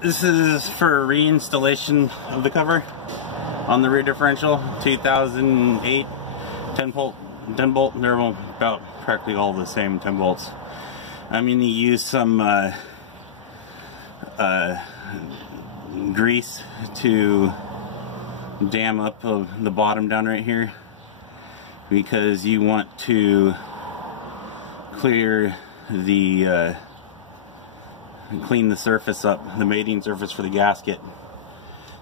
This is for reinstallation of the cover on the rear differential. 2008 10 bolt. They're about practically all the same 10 bolts. I'm going to use some grease to dam up the bottom down right here, because you want to clear the clean the surface up, the mating surface for the gasket,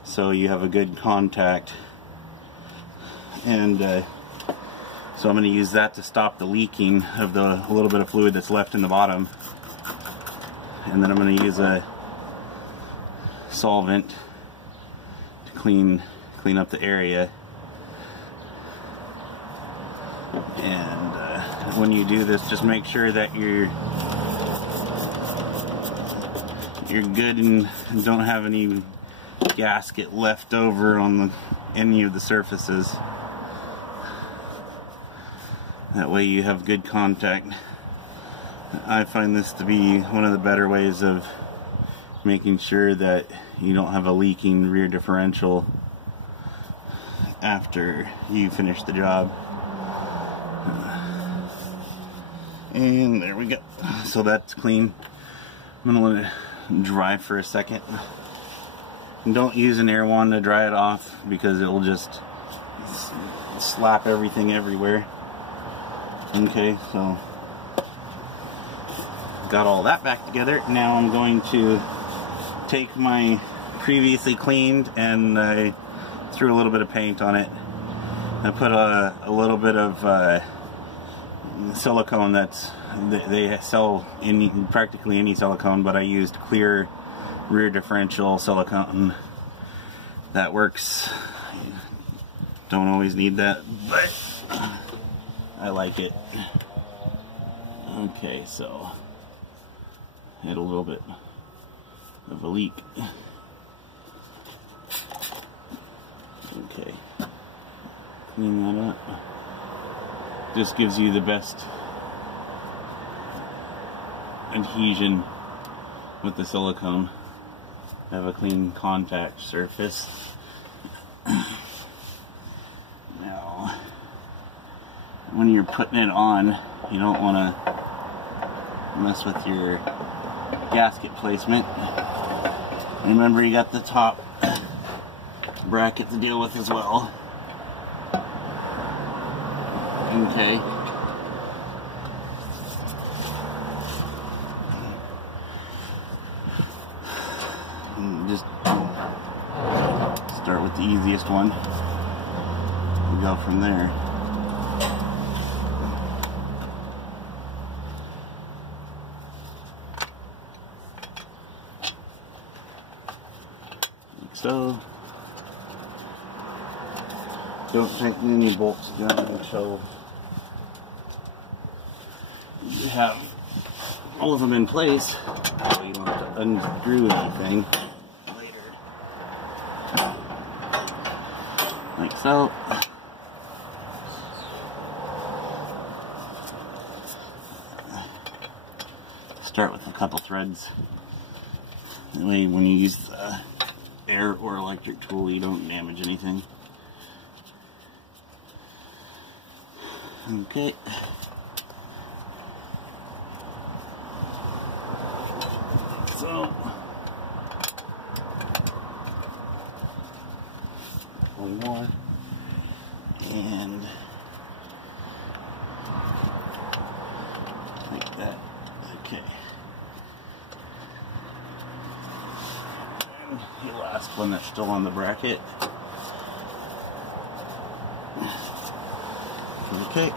so you have a good contact. And so I'm going to use that to stop the leaking of the little bit of fluid that's left in the bottom. And then I'm going to use a solvent to clean up the area. And when you do this, just make sure that you're good and don't have any gasket left over on any of the surfaces. That way you have good contact. I find this to be one of the better ways of making sure that you don't have a leaking rear differential after you finish the job. And there we go. So that's clean. I'm gonna let it dry for a second. And don't use an air wand to dry it off, because it'll just slap everything everywhere. Okay, so got all that back together. Now I'm going to take my previously cleaned, and I threw a little bit of paint on it. I put a little bit of silicone they sell in practically any silicone, but I used clear rear differential silicone. That works. Don't always need that, but I like it. Okay, so had a little bit of a leak. Okay, clean that up. This gives you the best adhesion with the silicone. Have a clean contact surface. Now, when you're putting it on, you don't want to mess with your gasket placement. Remember, you got the top bracket to deal with as well. Okay. And just start with the easiest one and go from there. Like so. Don't tighten any bolts down until you have all of them in place, so you don't have to unscrew anything later. Like so. Start with a couple threads. That way when you use the air or electric tool, you don't damage anything. Okay. So, one more, and like that. Okay. And the last one that's still on the bracket. Okay.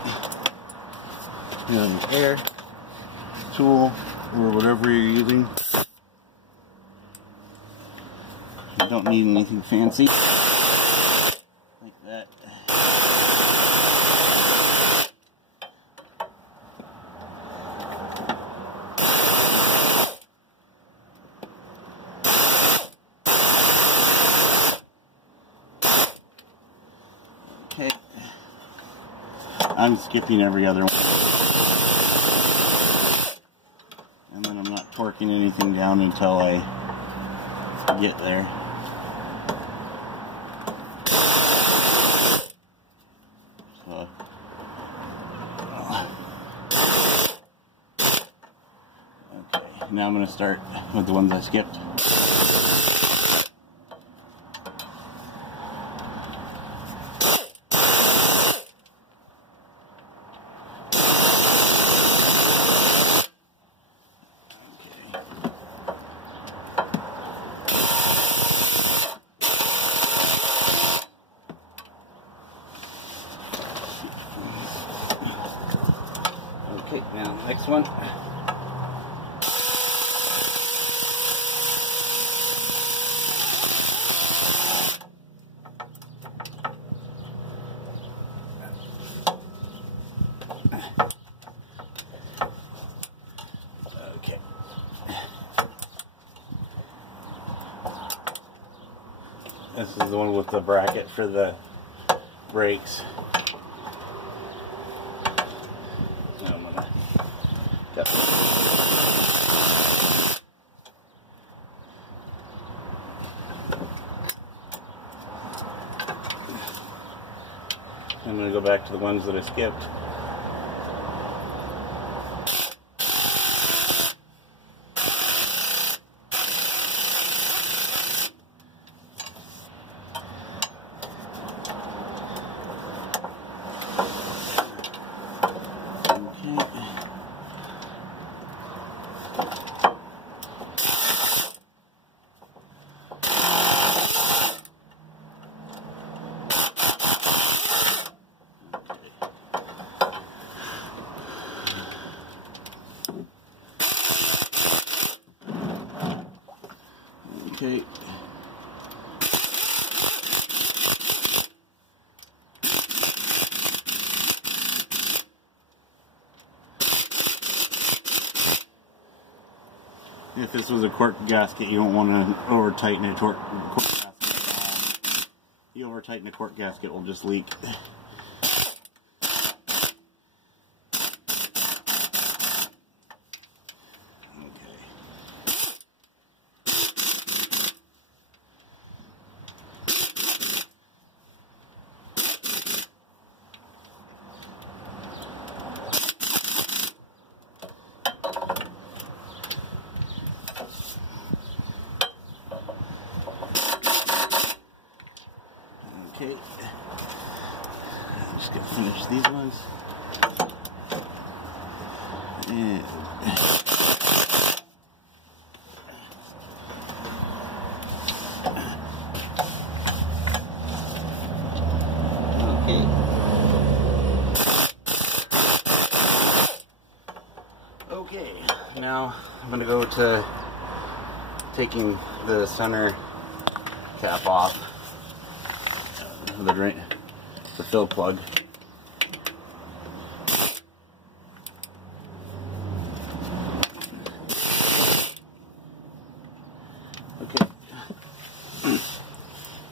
And air tool or whatever you're using. You don't need anything fancy. Like that. Okay. I'm skipping every other one. And then I'm not torquing anything down until I get there. So, okay, now I'm going to start with the ones I skipped. Okay, now next one. Okay. This is the one with the bracket for the brakes. I'm going to go back to the ones that I skipped. Okay. If this was a cork gasket, you don't want to over tighten a cork gasket. You over tighten a cork gasket, it will just leak. Okay, I'm just gonna finish these ones. And okay, now I'm gonna go to taking the center cap off. The fill plug. Okay.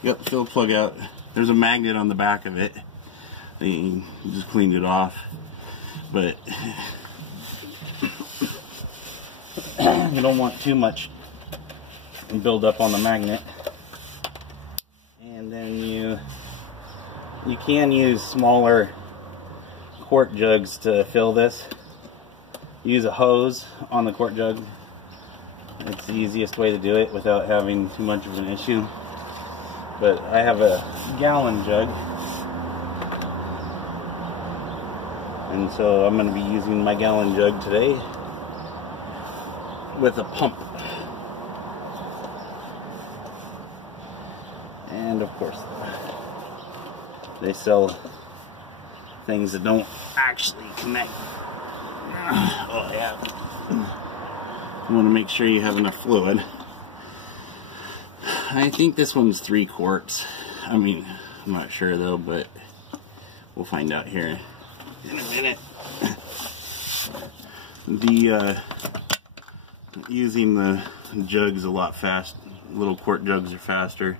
Got the fill plug out. There's a magnet on the back of it. You just cleaned it off. But you don't want too much build up on the magnet. And then you can use smaller quart jugs to fill this. Use a hose on the quart jug. It's the easiest way to do it without having too much of an issue. But I have a gallon jug, and so I'm going to be using my gallon jug today with a pump. And of course, they sell things that don't actually connect. Oh yeah. You want to make sure you have enough fluid. I think this one's 3 quarts. I mean, I'm not sure though, but we'll find out here in a minute. Using the jugs a lot fast. Little quart jugs are faster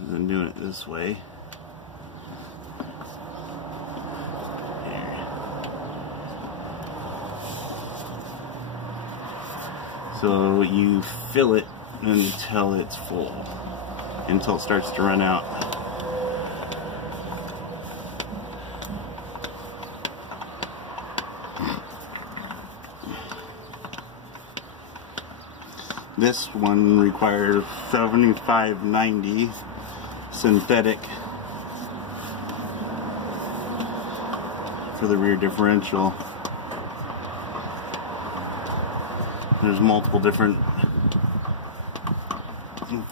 than doing it this way. So you fill it until it's full, until it starts to run out. This one requires 75/90 synthetic for the rear differential. There's multiple different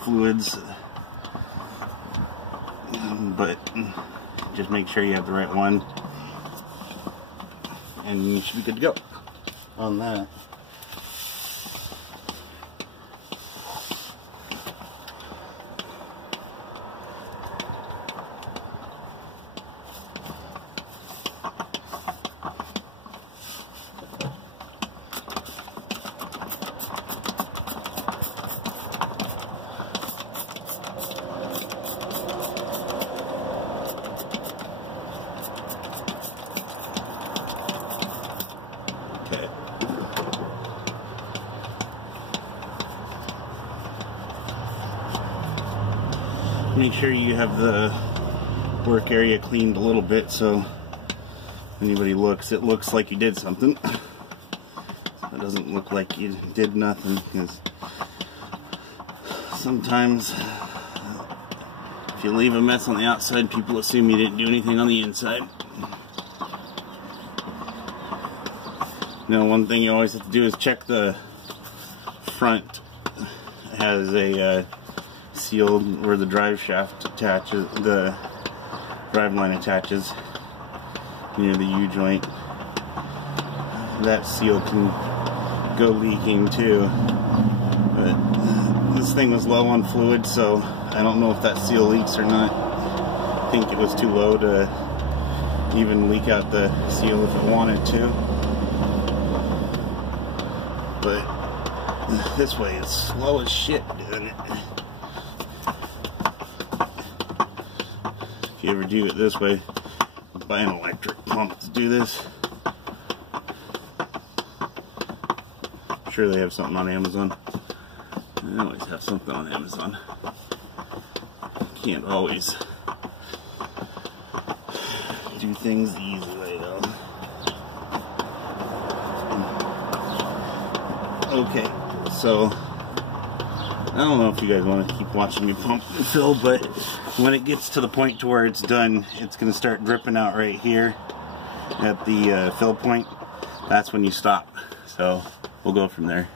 fluids, but just make sure you have the right one and you should be good to go on that. Make sure you have the work area cleaned a little bit so when anybody looks, it looks like you did something. It doesn't look like you did nothing, because sometimes if you leave a mess on the outside, people assume you didn't do anything on the inside. Now, one thing you always have to do is check the front. It has a sealed where the drive shaft attaches, the drive line attaches near the U-joint. That seal can go leaking too, but this thing was low on fluid, so I don't know if that seal leaks or not. I think it was too low to even leak out the seal if it wanted to, but this way it's slow as shit doing it. If you ever do it this way, buy an electric pump to do this. I'm sure they have something on Amazon. They always have something on Amazon. Can't always do things the easy way though. Okay, so I don't know if you guys want to keep watching me pump and fill, but when it gets to the point to where it's done, it's going to start dripping out right here at the fill point. That's when you stop. So we'll go from there.